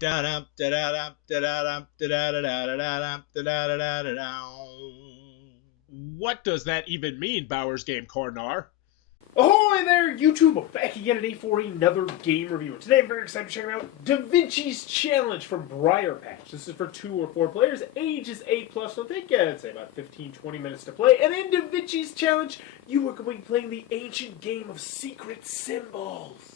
What does that even mean, Bowers Game Corner? Ahoy there, YouTube! I'm back again today for another game review. Today I'm very excited to check out DaVinci's Challenge from Briar Patch. This is for 2 or 4 players. Age is 8+, so I think I'd say about 15-20 minutes to play. And in DaVinci's Challenge, you are going to be playing the ancient game of secret symbols.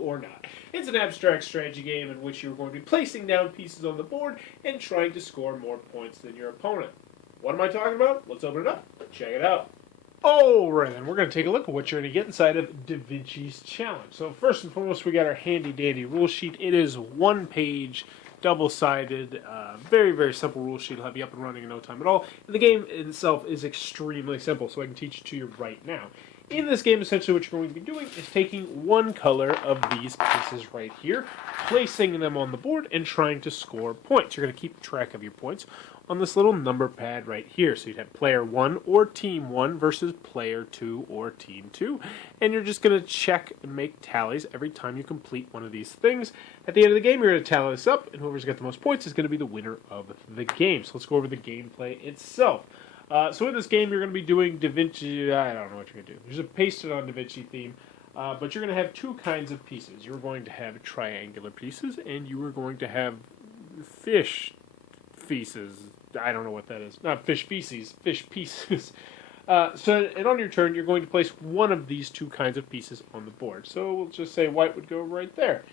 Or not. It's an abstract strategy game in which you're going to be placing down pieces on the board and trying to score more points than your opponent. What am I talking about? Let's open it up and check it out. Alright then, we're going to take a look at what you're going to get inside of DaVinci's Challenge. So first and foremost, we got our handy dandy rule sheet. It is 1 page, double-sided, very, very simple rule sheet. It'll have you up and running in no time at all. And the game itself is extremely simple, so I can teach it to you right now. In this game, essentially what you're going to be doing is taking one color of these pieces right here, placing them on the board, and trying to score points. You're going to keep track of your points on this little number pad right here. So you'd have player 1 or team 1 versus player 2 or team 2. And you're just going to check and make tallies every time you complete one of these things. At the end of the game, you're going to tally this up, and whoever's got the most points is going to be the winner of the game. So let's go over the gameplay itself. So in this game, you're going to be doing DaVinci. I don't know what you're going to do. There's a pasted on DaVinci theme, but you're going to have 2 kinds of pieces. You're going to have triangular pieces, and you are going to have fish feces. I don't know what that is. Not fish feces, fish pieces. And on your turn, you're going to place one of these 2 kinds of pieces on the board. So we'll just say white would go right there.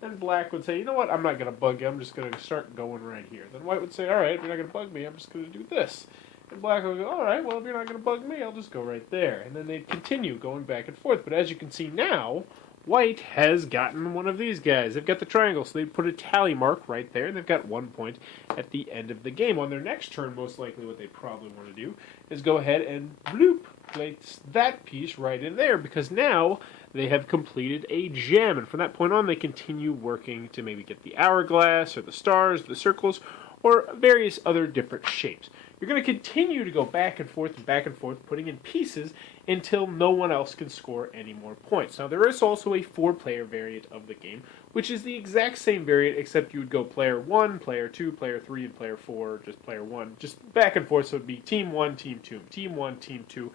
And black would say, you know what, I'm not going to bug you. I'm just going to start going right here. Then white would say, all right, if you're not going to bug me, I'm just going to do this. And black will go, all right, well, if you're not going to bug me, I'll just go right there. And then they'd continue going back and forth. But as you can see now, white has gotten one of these guys. They've got the triangle, so they put a tally mark right there, and they've got 1 point at the end of the game. On their next turn, most likely what they probably want to do is go ahead and bloop, place that piece right in there, because now they have completed a gem. And from that point on, they continue working to maybe get the hourglass or the stars, the circles, or various other different shapes. You're going to continue to go back and forth, putting in pieces until no one else can score any more points. Now, there is also a 4-player variant of the game, which is the exact same variant, except you would go player 1, player 2, player 3, and player 4, just player 1, just back and forth, so it would be team 1, team 2, team 1, team 2,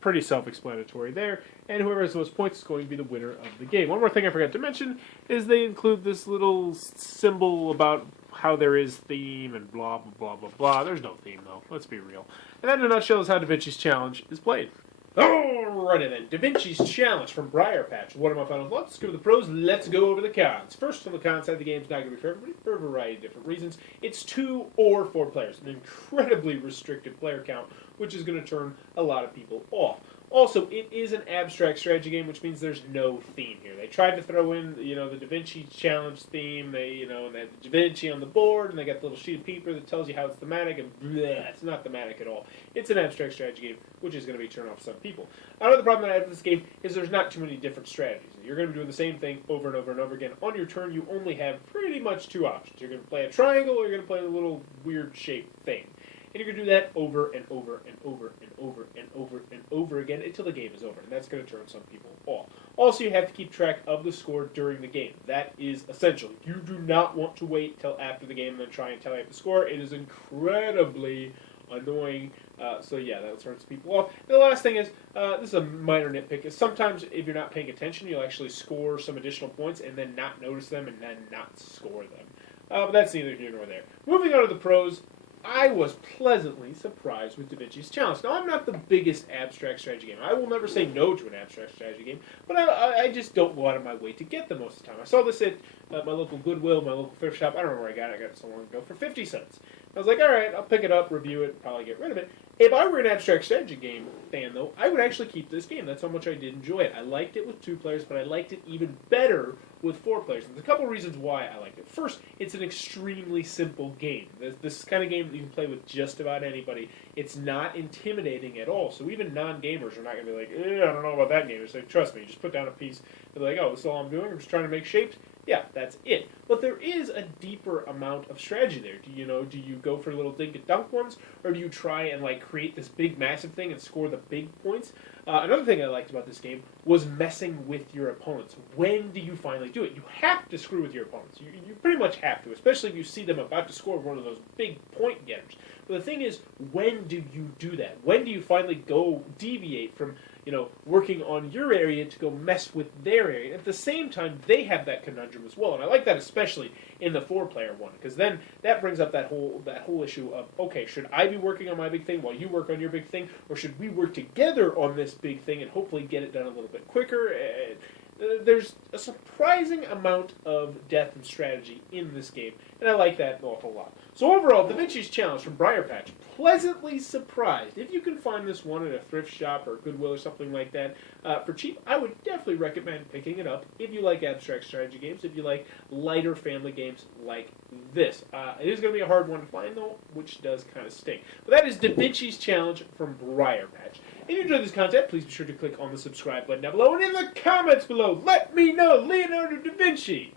pretty self-explanatory there, and whoever has the most points is going to be the winner of the game. One more thing I forgot to mention is they include this little symbol about how there is theme and blah, blah, blah, blah, blah. There's no theme, though. Let's be real. And that, in a nutshell, is how DaVinci's Challenge is played. Alrighty then, DaVinci's Challenge from Briar Patch. What are my final thoughts? Let's go to the pros. Let's go over the cons. First, on the cons side, the game's not going to be for everybody for a variety of different reasons. It's 2 or 4 players, an incredibly restricted player count, which is going to turn a lot of people off. Also, it is an abstract strategy game, which means there's no theme here. They tried to throw in, the DaVinci Challenge theme. They had the DaVinci on the board, and they got the little sheet of paper that tells you how it's thematic, and bleh, it's not thematic at all. It's an abstract strategy game, which is going to be turning off some people. Another problem that I have with this game is there's not too many different strategies. You're going to be doing the same thing over and over and over again. On your turn, you only have pretty much 2 options. You're going to play a triangle, or you're going to play a little weird shaped thing. And you're going to do that over and over and over and over and over and over again until the game is over. And that's going to turn some people off. Also, you have to keep track of the score during the game. That is essential. You do not want to wait till after the game and then try and tally up the score. It is incredibly annoying. So yeah, that turns people off. And the last thing is, this is a minor nitpick, is sometimes if you're not paying attention, you'll actually score some additional points and then not notice them and then not score them. But that's neither here nor there. Moving on to the pros. I was pleasantly surprised with DaVinci's Challenge. Now, I'm not the biggest abstract strategy game. I will never say no to an abstract strategy game, but I just don't go out of my way to get them most of the time. I saw this at my local Goodwill, my local thrift shop. I don't know where I got it so long ago, for 50 cents. I was like, all right, I'll pick it up, review it, probably get rid of it. If I were an abstract strategy game fan, though, I would actually keep this game. That's how much I did enjoy it. I liked it with 2 players, but I liked it even better with 4 players. And there's a couple reasons why I liked it. First, it's an extremely simple game. This kind of game that you can play with just about anybody. It's not intimidating at all. So even non-gamers are not going to be like, I don't know about that game. So trust me, just put down a piece. They're like, oh, this is all I'm doing. I'm just trying to make shapes. Yeah, that's it. But there is a deeper amount of strategy there. Do you go for little dink and dunk ones, or do you try and like create this big massive thing and score the big points? Another thing I liked about this game was messing with your opponents. When do you finally do it? You have to screw with your opponents. You pretty much have to, especially if you see them about to score one of those big point getters. But the thing is, when do you do that? When do you finally go deviate from working on your area to go mess with their area? At the same time, they have that conundrum as well, and I like that especially in the 4-player one, because then that brings up that whole issue of, okay, should I be working on my big thing while you work on your big thing, or should we work together on this big thing and hopefully get it done a little bit quicker? There's a surprising amount of depth and strategy in this game, and I like that an awful lot. So overall, DaVinci's Challenge from Briar Patch, pleasantly surprised. If you can find this one at a thrift shop or Goodwill or something like that for cheap, I would definitely recommend picking it up if you like abstract strategy games, if you like lighter family games like this. It is going to be a hard one to find, though, which does kind of stink. But that is DaVinci's Challenge from Briar Patch. If you enjoyed this content, please be sure to click on the subscribe button down below, and in the comments below, let me know, Leonardo da Vinci.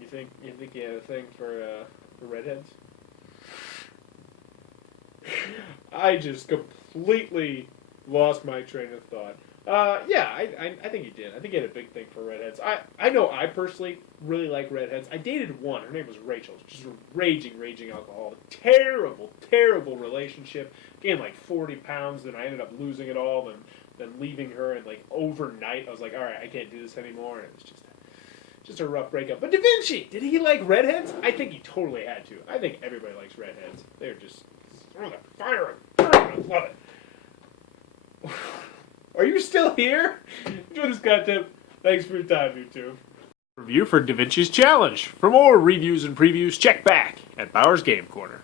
You think you had a thing for redheads? I just completely lost my train of thought. Yeah, I think he did. I think he had a big thing for redheads. I know I personally really like redheads. I dated one. Her name was Rachel. Just a raging alcoholic. Terrible relationship. Gained like 40 pounds, then I ended up losing it all, then leaving her, and like overnight I was like, all right, I can't do this anymore, and it was just a rough breakup. But Da Vinci, did he like redheads? I think he totally had to. I think everybody likes redheads. They're just fire. I love it. Are you still here? Enjoy this content. Thanks for your time, YouTube. Review for DaVinci's Challenge. For more reviews and previews, check back at Bauer's Game Corner.